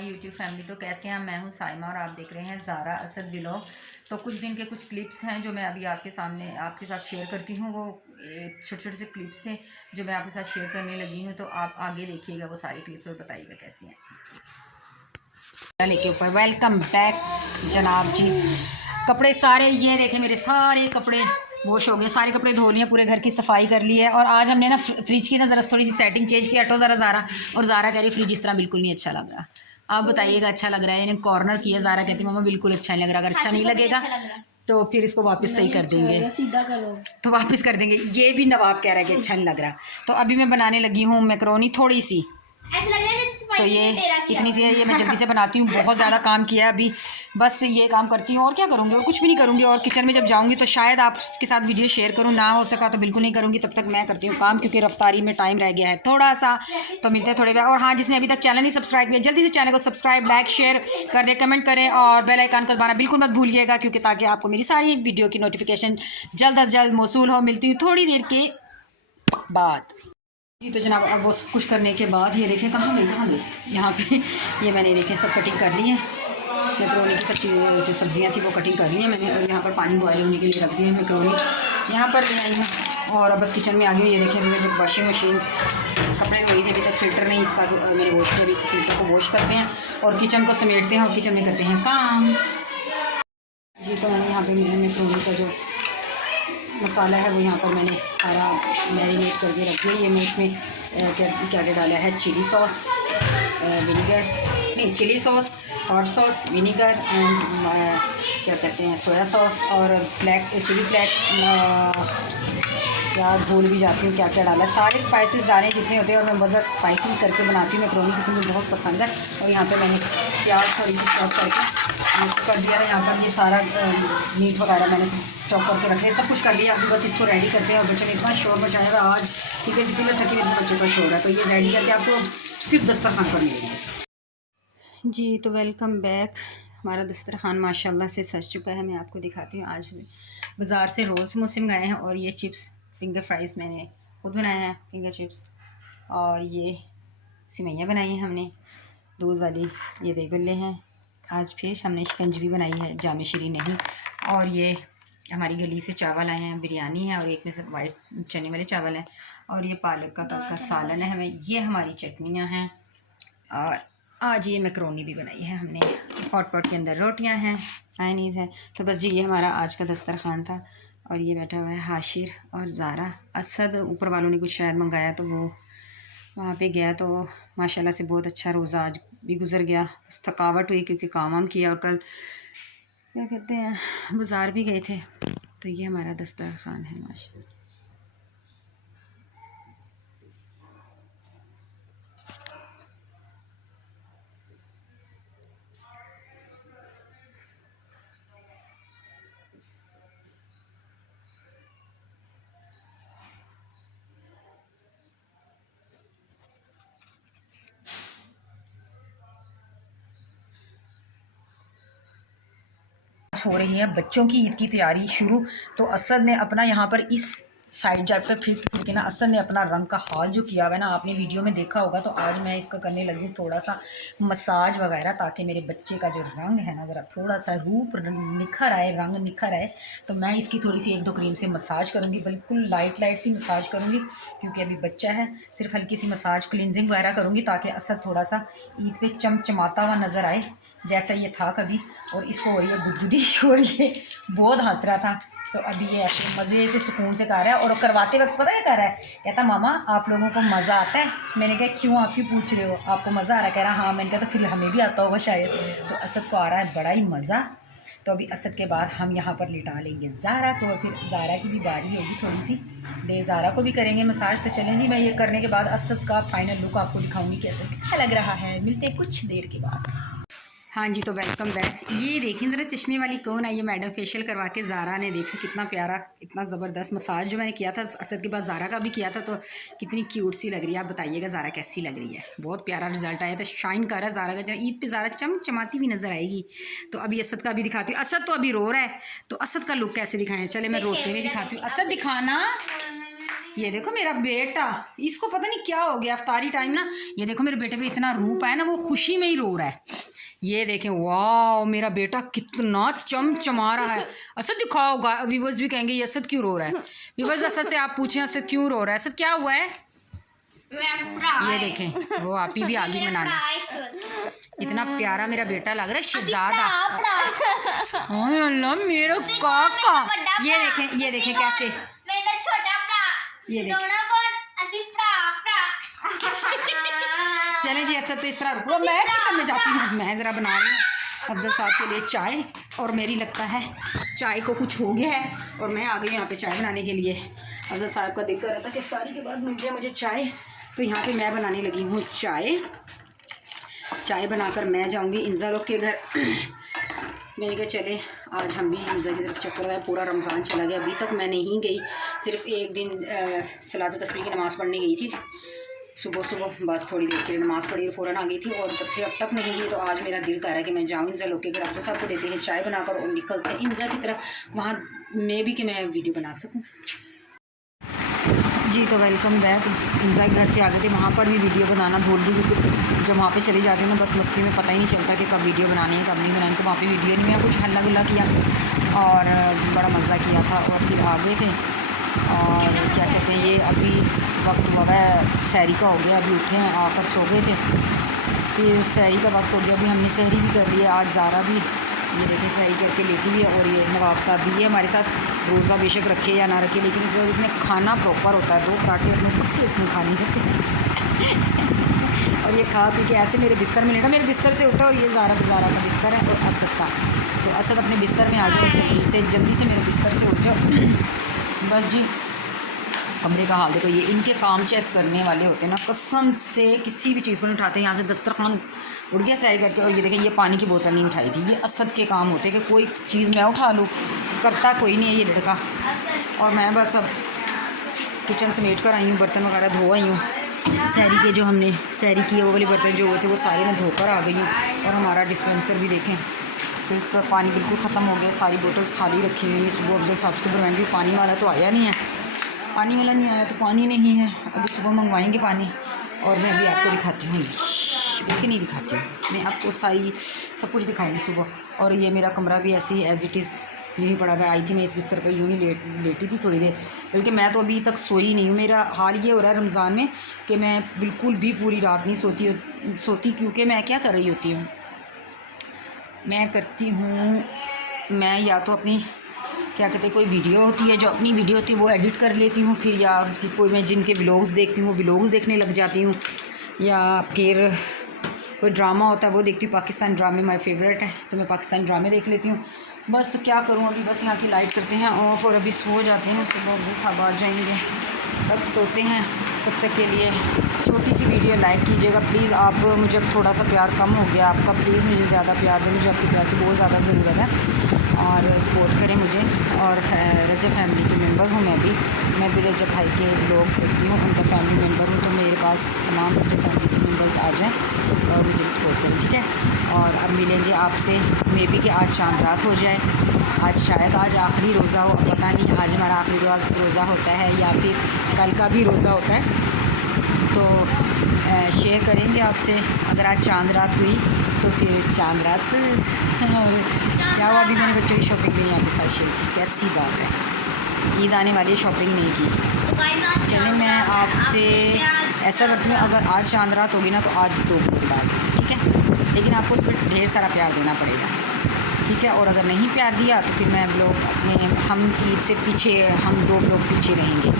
YouTube family, तो कैसे हैं? मैं हूं साइमा और आप देख रहे हैं ज़ारा असद व्लॉग। तो कुछ दिन के कुछ क्लिप्स हैं जो मैं अभी आपके सामने आपके साथ शेयर करती हूं। वो छोटे छोटे से क्लिप्स थे जो मैं आपके साथ शेयर करने लगी हूं। तो आप आगे देखिएगा वो सारी क्लिप्स और बताइएगा कैसी हैं। लेके ऊपर वेलकम बैक जनाब जी। कपड़े सारे ये देखें, मेरे सारे कपड़े वॉश हो गए, सारे कपड़े धो लिए, पूरे घर की सफाई कर ली है। और आज हमने ना फ्रिज की ना ज़रा थोड़ी सी सेटिंग चेंज की। हटो ज़रा ज़ारा। और ज़ारा कह रही फ्रिज इस तरह बिल्कुल नहीं अच्छा लग रहा। आप बताइएगा अच्छा लग रहा है? इन्हें कॉर्नर किया। ज़ारा कहती मम्मा बिल्कुल अच्छा नहीं लग रहा। अगर अच्छा नहीं लगेगा तो फिर इसको वापस सही कर देंगे, सीधा करो तो वापस कर देंगे। ये भी नवाब कह रहा है कि अच्छा नहीं लग रहा। तो अभी मैं बनाने लगी हूँ मैकरोनी थोड़ी सी। ऐसा लग रहा है तो ये इतनी सी है, ये मैं जल्दी से बनाती हूँ। बहुत ज़्यादा काम किया अभी, बस ये काम करती हूँ और क्या करूँगी, और कुछ भी नहीं करूँगी। और किचन में जब जाऊँगी तो शायद आपके साथ वीडियो शेयर करूँ, ना हो सका तो बिल्कुल नहीं करूँगी। तब तक मैं करती हूँ काम, क्योंकि रफ्तारी में टाइम रह गया है थोड़ा सा। तो मिलते हैं थोड़े बार। और हाँ, जिसने अभी तक चैनल नहीं सब्सक्राइब किया, जल्दी से चैनल को सब्सक्राइब, लाइक, शेयर कर दे, कमेंट करें और बेल आइकन को दबाना बिल्कुल मत भूलिएगा, क्योंकि ताकि आपको मेरी सारी वीडियो की नोटिफिकेशन जल्द अज जल्द मौसूल हो। मिलती हूँ थोड़ी देर के बाद जी। तो जनाब अब वो सब कुछ करने के बाद ये देखें कहाँ गई यहाँ पे ये मैंने देखें सब कटिंग कर ली है। मैकरोनी की सब चीज़ जो सब्जियाँ थी वो कटिंग कर ली है मैंने। और यहाँ पर पानी बॉयल होने के लिए रख दिया है। मैकरोनी यहाँ पर ले आई हूँ और अब बस किचन में आ गई हूँ। ये देखें अभी मैं वॉशिंग मशीन कपड़े धो रही थी, अभी तक फ़िल्टर नहीं इसका मैंने वॉश किया। अभी इस फिल्टर को वॉश करते हैं और किचन को समेटते हैं और किचन में करते हैं काम जी। तो मैंने यहाँ पर मैकरोनी का जो मसाला है वो यहाँ पर मैंने सारा मैरिनेट करके रख दिया। ये मैं इसमें क्या क्या डाला है, चिली सॉस, विनीगर, नहीं chilli sauce, hot sauce, vinegar and क्या कहते हैं सोया सॉस और चिली फ्लेक्स। यार भूल भी जाती हूँ क्या क्या डाला है। सारे स्पाइसेस डालें जितने होते हैं और मैं बहुत स्पाइसी करके बनाती हूँ मैकरोनी, क्योंकि मुझे बहुत पसंद है। और यहाँ पे मैंने प्याज थोड़ी सी चॉप करके कर दिया है। यहाँ पर ये सारा मीट वगैरह मैंने चॉप करके रखे, सब कुछ कर लिया। अभी बस इसको रेडी करते हैं। और बच्चों ने इतना शोर मचाया हुआ आज, ठीक है, जितनी मैं थकी इतना बच्चों का शोर है। तो ये रेडी करके आपको सिर्फ दस्तरखान पर मिलेगी जी। तो वेलकम बैक। हमारा दस्तरखान माशाल्लाह से सज चुका है। मैं आपको दिखाती हूँ। आज बाज़ार से रोल समोसे मंगाए हैं और ये चिप्स फिंगर फ्राइज़ मैंने खुद बनाए हैं, फिंगर चिप्स। और ये सिवैयाँ बनाई हैं हमने दूध वाली। ये दही बल्ले हैं। आज फिर हमने शिकंजवी बनाई है, जामे श्री नहीं। और ये हमारी गली से चावल आए हैं, बिरयानी है और एक में से वाइट चने वाले चावल हैं। और ये पालक का तड़का सालन है हमें। ये हमारी चटनियाँ हैं। और आज ये मैकरोनी भी बनाई है हमने। हॉट पॉट के अंदर रोटियां हैं, चाइनीज़ है। तो बस जी ये हमारा आज का दस्तरखान था। और ये बैठा हुआ है हाशिर और ज़ारा। असद ऊपर वालों ने कुछ शायद मंगाया तो वो वहाँ पे गया, तो माशाल्लाह से बहुत अच्छा रोज़ा आज भी गुजर गया। बस थकावट हुई क्योंकि काम वाम किया और कल क्या कहते हैं बाज़ार भी गए थे। तो ये हमारा दस्तरखान है माशाल्लाह। हो रही है बच्चों की ईद की तैयारी शुरू। तो असद ने अपना यहाँ पर इस साइड जब पे फिर के ना असद ने अपना रंग का हाल जो किया हुआ है ना, आपने वीडियो में देखा होगा। तो आज मैं इसका करने लगी थोड़ा सा मसाज वगैरह, ताकि मेरे बच्चे का जो रंग है ना ज़रा थोड़ा सा रूप निखर आए, रंग निखर आए। तो मैं इसकी थोड़ी सी 1-2 क्रीम से मसाज करूँगी, बिल्कुल लाइट सी मसाज करूँगी, क्योंकि अभी बच्चा है। सिर्फ हल्की सी मसाज क्लिनजिंग वगैरह करूँगी, ताकि असद थोड़ा सा ईद पे चमचमाता हुआ नज़र आए जैसा ये था कभी। और इसको हो रही है गुदगुदी और ये बहुत हंस रहा था। तो अभी ये ऐसे मज़े से सुकून से कर रहा है। और करवाते वक्त पता है क्या कर रहा है, कहता मामा आप लोगों को मज़ा आता है। मैंने कहा क्यों, आप क्यों पूछ रहे हो, आपको मज़ा आ रहा है? कह रहा हाँ। मैंने कहा तो फिर हमें भी आता होगा शायद। तो असद को आ रहा है बड़ा ही मज़ा। तो अभी असद के बाद हम यहाँ पर लिटा लेंगे ज़ारा को, और फिर ज़ारा की भी बारी होगी थोड़ी सी दे, ज़ारा को भी करेंगे मसाज। तो चलें जी, मैं ये करने के बाद असद का फाइनल लुक आपको दिखाऊंगी कि असद कैसा लग रहा है। मिलते हैं कुछ देर के बाद। हाँ जी, तो वेलकम बैक। ये देखिए ज़रा चश्मे वाली कौन है, ये मैडम फेशियल करवा के ज़ारा ने, देखी कितना प्यारा, इतना ज़बरदस्त मसाज जो मैंने किया था असद के बाद ज़ारा का भी किया था। तो कितनी क्यूट सी लग रही है। आप बताइएगा ज़ारा कैसी लग रही है। बहुत प्यारा रिजल्ट आया था, शाइन कर रहा है ज़ारा का। जब ईद पे ज़ारा चमचमाती भी नज़र आएगी। तो अभी असद का भी दिखाती हूँ। असद तो अभी रो रहा है, तो असद का लुक कैसे दिखाएं, चले मैं रोते हुए दिखाती हूँ। असद दिखाना, ये देखो मेरा बेटा, इसको पता नहीं क्या हो गया अफ्तारी टाइम ना, ये देखो मेरे बेटे पे इतना रूप आया ना, वो खुशी में ही रो रहा है। ये देखें, वाह मेरा बेटा कितना चमचमा रहा है। असद दिखाओ, व्यूवर्स भी कहेंगे ये असद क्यों रो रहा है। व्यूवर्स असद से आप पूछें असद क्यों रो रहा है, असद क्या हुआ है। ये देखें वो आप ही भी आगे मनाना, इतना प्यारा मेरा बेटा लग रहा है, शहजादा। ओए अल्लाह मेरा काका, ये देखें कैसे, ये देखें। चलें जी, ऐसा तो इस तरह रुको, मैं किचन में जाती हूँ, मैं ज़रा बना रही हूँ अफजल साहब के लिए चाय, और मेरी लगता है चाय को कुछ हो गया है और मैं आ गई यहाँ पे चाय बनाने के लिए। अफजल साहब का दिल कर रहा था कि इफ्तारी के बाद मिल जाए मुझे चाय, तो यहाँ पे मैं बनाने लगी हूँ चाय। चाय बनाकर मैं जाऊँगी इंजा लोग के घर। मैंने कहा चले आज हम भी इंजा की तरफ चक्कर लगाए, पूरा रमज़ान चला गया, अभी तक मैं नहीं गई, सिर्फ एक दिन सलात तस्बीह की नमाज़ पढ़ने गई थी सुबह, बस थोड़ी देर के लिए नमाज़ पढ़ी और फ़ौरन आ गई थी, और तब से अब तक नहीं गई। तो आज मेरा दिल कर रहा है कि मैं जाऊँ इंजा लोग के घर, अफजल साहब को देते हैं चाय बनाकर और निकलते हैं इंजा की तरफ, वहाँ में भी कि मैं वीडियो बना सकूँ। जी तो वेलकम बैक। इंजा के घर से आ गए थे, वहाँ पर भी वीडियो बनाना भूल गई, क्योंकि जब वहाँ पे चली जाती हूँ ना बस मस्ती में पता ही नहीं चलता कि कब वीडियो बनानी है कब नहीं बनानी, तो वहाँ पे वीडियो नहीं, मैं कुछ हल्ला गुल्ला किया और बड़ा मज़ा किया था, और फिर आ गए थे। और क्या कहते हैं, ये अभी वक्त हुआ है सहरी का, हो गया, अभी उठे हैं, आकर सो गए थे, फिर सहरी का वक्त हो गया, अभी हमने सहरी भी कर लिया। आज ज़ारा भी ये देखें सहरी करके लेटी हुई है, और ये नवाब साहब भी, ये हमारे साथ रोज़ा बेशक रखे या ना रखे, लेकिन इस वजह इसने खाना प्रॉपर होता है, 2 पराठे अपने पक्के इसने खानी होते हैं। और ये खा पी के ऐसे मेरे बिस्तर में लेटा, मेरे बिस्तर से उठा, और ये ज़ारा का बिस्तर है और असद का, तो असद अपने बिस्तर में आ जाओ जल्दी से मेरे बिस्तर से उठ जाओ। बस जी, कमरे का हाल देखो, ये इनके काम चेक करने वाले होते हैं ना, कसम से किसी भी चीज़ को नहीं उठाते। यहाँ से दस्तरखान उड़ गया सैर करके, और ये देखें ये पानी की बोतल नहीं उठाई थी, ये असद के काम होते हैं कि कोई चीज़ मैं उठा लूँ, करता कोई नहीं है ये लड़का। और मैं बस अब किचन समेट कर आई हूँ, बर्तन वगैरह धो आई हूँ, सहरी के जो हमने सहरी किए वो वाले बर्तन जो हुए थे वो सारे मैं धोकर आ गई हूँ। और हमारा डिस्पेंसर भी देखें, फिर पानी बिल्कुल ख़त्म हो गया, सारी बोतल्स खाली रखी हुई है। सुबह अफजल साहब से भरवाएंगे, पानी वाला तो आया नहीं है, पानी वाला नहीं आया तो पानी नहीं है, अभी सुबह मंगवाएंगे पानी। और मैं अभी आपको दिखाती हूँ, बिल्कुल नहीं दिखाती हूँ, मैं आपको सारी सब कुछ दिखाऊंगी सुबह। और ये मेरा कमरा भी ऐसे ही एज़ इट इज़ यूँ ही पड़ा हुआ। आई थी मैं इस बिस्तर पर, यूँ ही लेटी थी थोड़ी देर, बल्कि मैं तो अभी तक सोई नहीं हूँ। मेरा हाल ये हो रहा है रमज़ान में कि मैं बिल्कुल भी पूरी रात नहीं सोती, क्योंकि मैं क्या कर रही होती हूँ, मैं करती हूँ, मैं या तो अपनी क्या कहते हैं कोई वीडियो होती है, जो अपनी वीडियो होती है वो एडिट कर लेती हूँ, फिर या कोई मैं जिनके व्लॉग्स देखती हूँ वो व्लॉग्स देखने लग जाती हूँ, या फिर कोई ड्रामा होता है वो देखती हूँ। पाकिस्तान ड्रामे माय फेवरेट है, तो मैं पाकिस्तान ड्रामे देख लेती हूँ। बस तो क्या करूँ, अभी बस यहाँ की लाइट करते हैं ऑफ और अभी सो जाते हैं। सुबह साहब आ जाएंगे, तब सोते हैं, तब तक के लिए छोटी सी वीडियो लाइक कीजिएगा प्लीज़। आप मुझे थोड़ा सा प्यार कम हो गया आपका, प्लीज़ मुझे ज़्यादा प्यार दें, मुझे आपके प्यार की बहुत ज़्यादा ज़रूरत है, और सपोर्ट करें मुझे। और रजब फैमिली की मेंबर हूँ मैं भी रजब भाई के ब्लॉग्स देखती हूँ, उनका फैमिली मेंबर हूँ, तो मेरे पास तमाम रजब फैमिली के मेंबर्स आ जाएँ और मुझे भी सपोर्ट करें, ठीक है। और अब मिलेंगे आपसे, मे बी कि आज चांद रात हो जाए, आज शायद आज आखिरी रोज़ा हो, पता नहीं आज हमारा आखिरी रोज़ा होता है या फिर कल का भी रोज़ा होता है, तो शेयर करेंगे आपसे। अगर आज चांद रात हुई तो फिर इस चांद रात क्या हुआ, अभी मैंने बच्चों की शॉपिंग भी नहीं आपके साथ शेयर की, कैसी बात है, ईद आने वाली शॉपिंग नहीं की। चलिए मैं आपसे ऐसा करती हूँ, अगर आज चांद रात होगी ना तो आज 2 व्लॉग डाल, ठीक है, लेकिन आपको उस पर ढेर सारा प्यार देना पड़ेगा, ठीक है। और अगर नहीं प्यार दिया तो फिर मैं ब्लॉग अपने, हम ईद से पीछे, हम 2 ब्लॉग पीछे रहेंगे,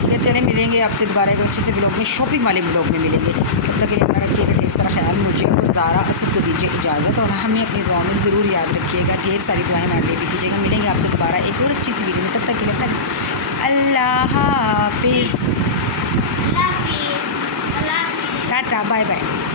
ठीक है। चले मिलेंगे आपसे दोबारा एक अच्छे से ब्लॉग में, शॉपिंग वाले ब्लॉग में मिलेंगे। तब तक के लिए अपना रखिएगा ढेर सारा ख्याल, मुझे और ज़ारा असद को दीजिए इजाज़त, और हमें अपनी दुआ में ज़रूर याद रखिएगा, ढेर सारी दुआएं हमारे लिए भी कीजिएगा। मिलेंगे आपसे दोबारा एक और अच्छी सी वीडियो में, तब तक के लिए अपना अल्लाह हाफिज़, टाटा बाय बाय।